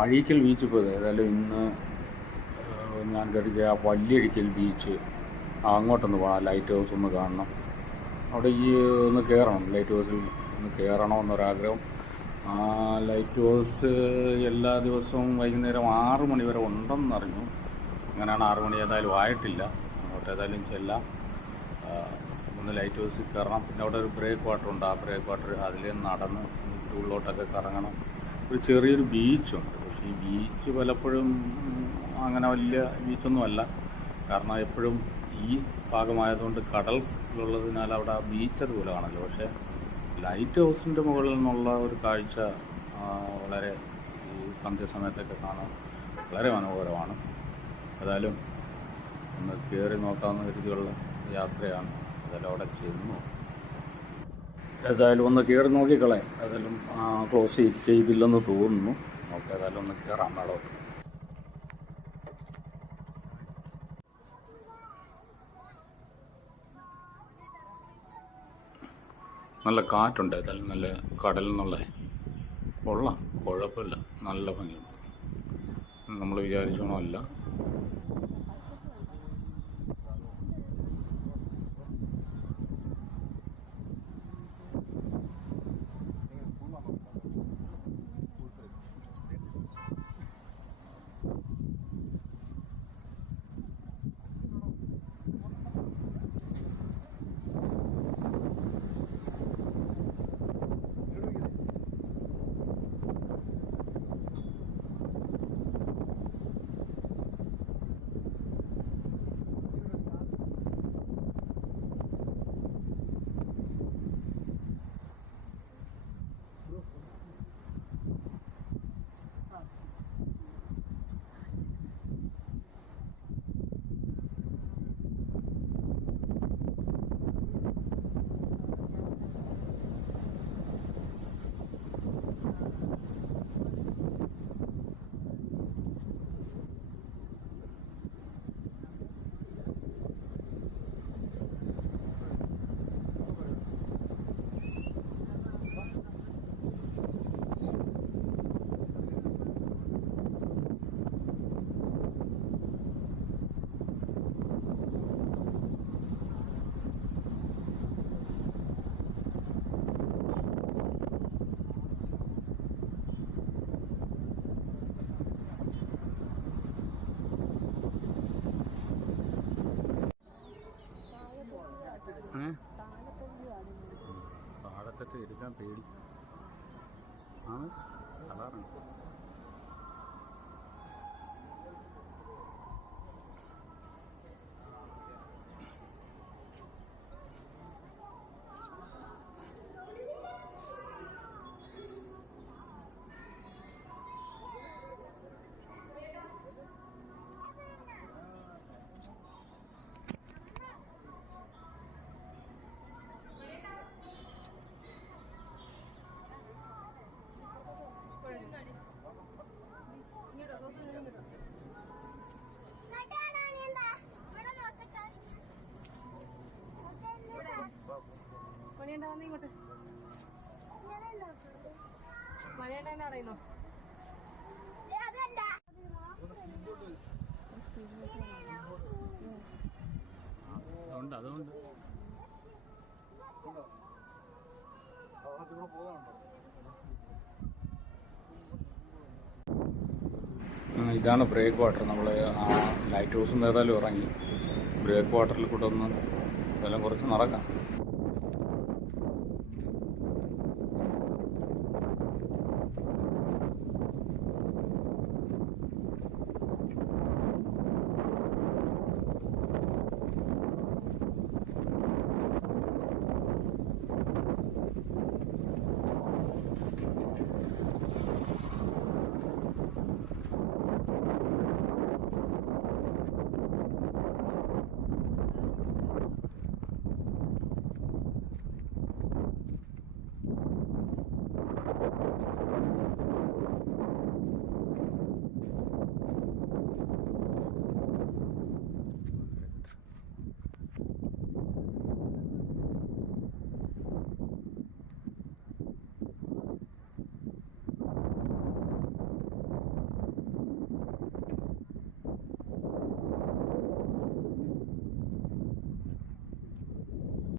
Azhikkal beach ഇപ്പോൾ ഏതായാലും ഇന്ന് ഞാൻ കരുതിയ ആ വല്യഴിക്കൽ ബീച്ച് അങ്ങോട്ടൊന്ന് പോകണം ലൈറ്റ് ഹൗസ് ഒന്ന് കാണണം. അവിടെ ഈ ഒന്ന് കയറണം ലൈറ്റ് ഹൗസിൽ ഒന്ന് കയറണമെന്നൊരാഗ്രഹം ആ ലൈറ്റ് ഹൗസ് എല്ലാ ദിവസവും വൈകുന്നേരം ആറ് മണി വരെ ഉണ്ടെന്നറിഞ്ഞു. അങ്ങനെയാണ് ആറ് മണി ഏതായാലും ആയിട്ടില്ല. അങ്ങോട്ട് ഏതായാലും ചെല്ലാം. ഒന്ന് ലൈറ്റ് ഹൗസിൽ കയറണം പിന്നെ അവിടെ ഒരു ബ്രേക്ക് വാട്ടർ ഉണ്ട്. ആ ബ്രേക്ക് വാട്ടർ അതിൽ നടന്ന് ഉള്ളിലോട്ടൊക്കെ കറങ്ങണം. ഒരു ചെറിയൊരു ബീച്ചുണ്ട് പക്ഷേ ഈ ബീച്ച് പലപ്പോഴും അങ്ങനെ വലിയ ബീച്ചൊന്നും അല്ല. കാരണം എപ്പോഴും ഈ ഭാഗമായതുകൊണ്ട് കടലുള്ളതിനാൽ അവിടെ ആ ബീച്ച് അതുപോലെ കാണല്ലോ പക്ഷേ ലൈറ്റ് ഹൗസിന്റെ മുകളിൽ നിന്നുള്ള ഒരു കാഴ്ച വളരെ ഈ സന്ധ്യാസമയത്തൊക്കെ കാണാൻ വളരെ മനോഹരമാണ്. ഏതായാലും ഒന്ന് കയറി നോക്കാവുന്ന രീതിയിലുള്ള യാത്രയാണ്. ഏതായാലും അവിടെ ചെന്നു ഏതായാലും ഒന്ന് കയറി നോക്കിക്കളയാം ഏതായാലും ക്ലോസ് ചെയ്തില്ലെന്ന് തോന്നുന്നു. നമുക്ക് ഏതായാലും ഒന്ന് കയറാം മേളോട്ട് നല്ല കാറ്റുണ്ട്. ഏതായാലും നല്ല കടലിൽ നിന്നുള്ള കൊള്ളാം. കുഴപ്പമില്ല. നല്ല ഭംഗിയുണ്ട്. നമ്മൾ വിചാരിച്ചോണമല്ല. താഴത്തൊക്കെ എടുക്കാൻ പേടി. ആണ് കളറുണ്ട് മണിയണ്ട വന്നേ ഇങ്ങോട്ട്. മണിയണ്ട തന്നെ അറിയുന്നോ അതുകൊണ്ട്. അതുകൊണ്ട് ഇതാണ് ബ്രേക്ക് വാട്ടർ നമ്മൾ ആ ലൈറ്റ് ഹൗസിൽ നിന്ന് ഏതായാലും ഇറങ്ങി. ബ്രേക്ക് വാട്ടറിൽ കൂടെ ഒന്ന് എല്ലാം കുറച്ച് നടക്കാം.